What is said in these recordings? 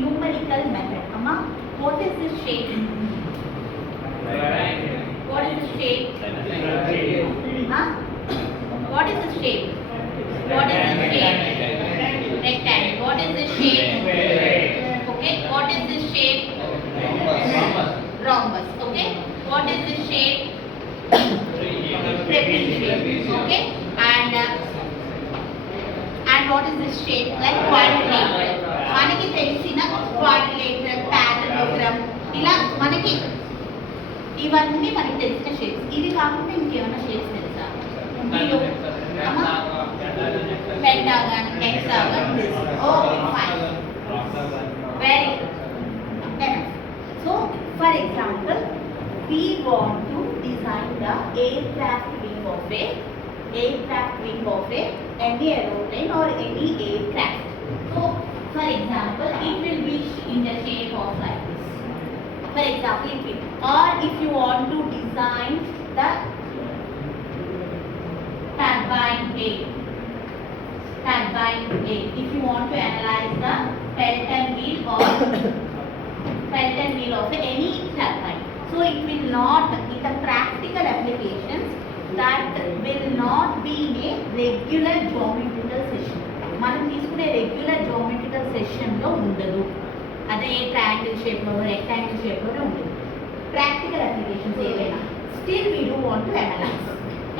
numerical method. Amma, what is this shape? What is the shape? Huh? What is the shape? What is the shape? Rectangle. What is the shape? Okay. What is the shape? Rhombus. Okay. What is the shape? Trapezium. Okay. And what is this shape? Like quadrilateral. మనకి తెలిసిన quadrilateral, parallelogram ఇలా మనకి ఇవన్నీ మనకి తెలిసిన shapes. ఇవి కాకుండా ఇంకేమైనా షేప్స్ తెలుసా? Pentagon, hexagon. Okay, fine. Very good. So, for example, we want to design the aircraft wing of any aeroplane or any aircraft. So, for example, it will be in the shape of like this. For example, if you want to design the turbine blade, if you want to analyze the Pelton wheel of any turbine, so it will not, in the practical applications, that will not be in a regular geometrical session. మనం తీసుకునే regular geometrical session లో ఉండదు. అదే triangle షేప్లో, rectangle షేప్లోనే ఉంటుంది. Practical applications ఏవైనా still we do want to analyse.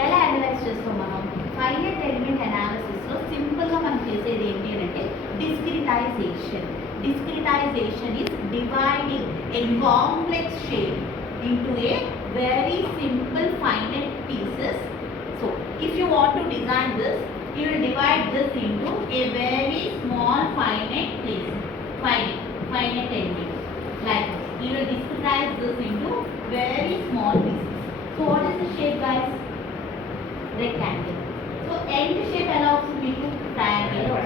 ఎలా analyse చేస్తాం మనం? ఫైనైట్ ఎలిమెంట్ అనాలిసిస్లో సింపుల్గా మనం చేసేది ఏంటి అంటే discretisation. Discretization is dividing a complex shape into a very simple finite pieces. So, if you want to design this, you will divide this into a very small finite pieces, finite element like this. You will discretize this into very small pieces. So, what is the shape, guys? Rectangle. So, end shape allows me to triangle.